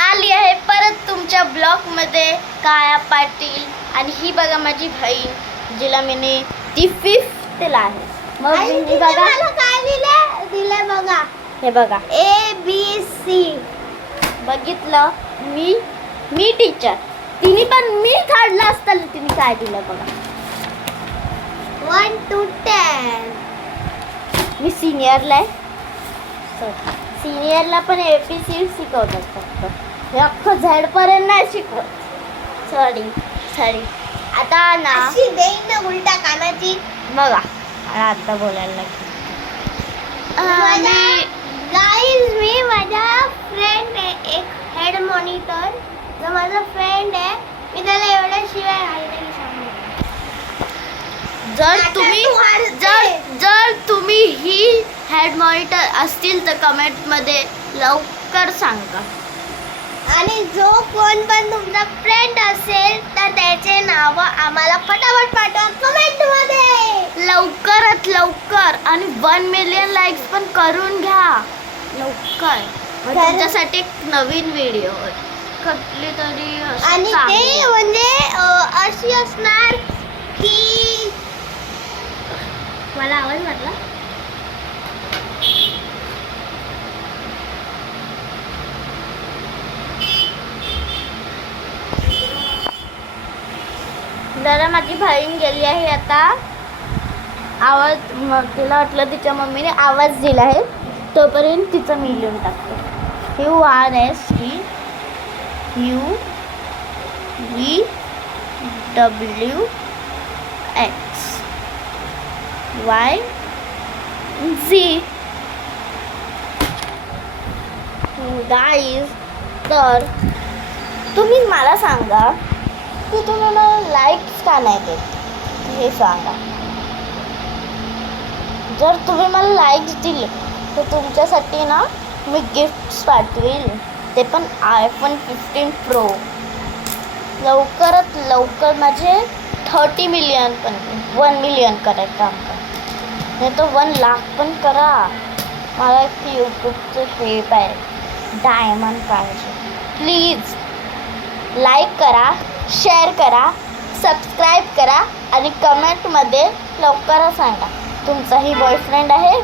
आली आहे परत तुमच्या ब्लॉगमध्ये काया पाटील. आणि ही बघा माझी बहीण जिला मी ती 5th ला आहे. मग मी बघा काय दिले बघा. हे बघा ABC. बघितलं मी टीचर. तिने पण मी 3rd ला असताना तिने काय दिलं बघा. 1 to 10. मी सिनियरला आहे. सिनियरला पण ABCD शिकवतात फक्त. हे अख्खं झेड पर्यंत नाही शिकवत. सॉरी आता ना अशी देईन ना उलटा कानाची. बघा आता बोलायला लागली. गाईज मी माझा फ्रेंड आहे एक हेड मॉनिटर. जो माझा फ्रेंड आहे मी त्याला एवढ्या शिवाय नाही सांगू. जर तुम्ही ही हेड मॉनिटर असतील तर कमेंट मध्ये लवकर सांगा. आणि जो कोण पण तुमचा फ्रेंड असेल तर त्याचे नाव आम्हाला फटाफट पाठवा कमेंट मध्ये. लवकरात लवकर. आणि 1 मिलियन लाईक्स पण करून घ्या लवकर. तुमच्यासाठी एक नवीन व्हिडिओ कुठली तरी आणि ते म्हणजे अशी असणार की मला आवाज वाटला. जरा माझी बहीण गेली आहे आता. आवाज तिला वाटलं तिच्या मम्मीने आवाज दिला आहे तोपर्यंत तिचं मी लिहून टाकते. QRST UVWX YZ. गाईज तर तुम्ही मला सांगा की तुम्ही मला लाईक्स का नाही देत हे सांगा. जर तुम्ही मला लाईक्स दिले तर तुमच्यासाठी ना मी गिफ्ट्स पाठवेल. ते पण iPhone 15 Pro. लवकरात लवकर माझे 30 मिलियन पण 1 मिलियन करायचं काम करा. नाही तर 1 लाख पण करा. मला एक यूट्यूबचं हे पाहिजे डायमंड पाहिजे. प्लीज लाईक करा, शेअर करा, सबस्क्राईब करा आणि कमेंटमध्ये लवकर सांगा तुमचाही बॉयफ्रेंड आहे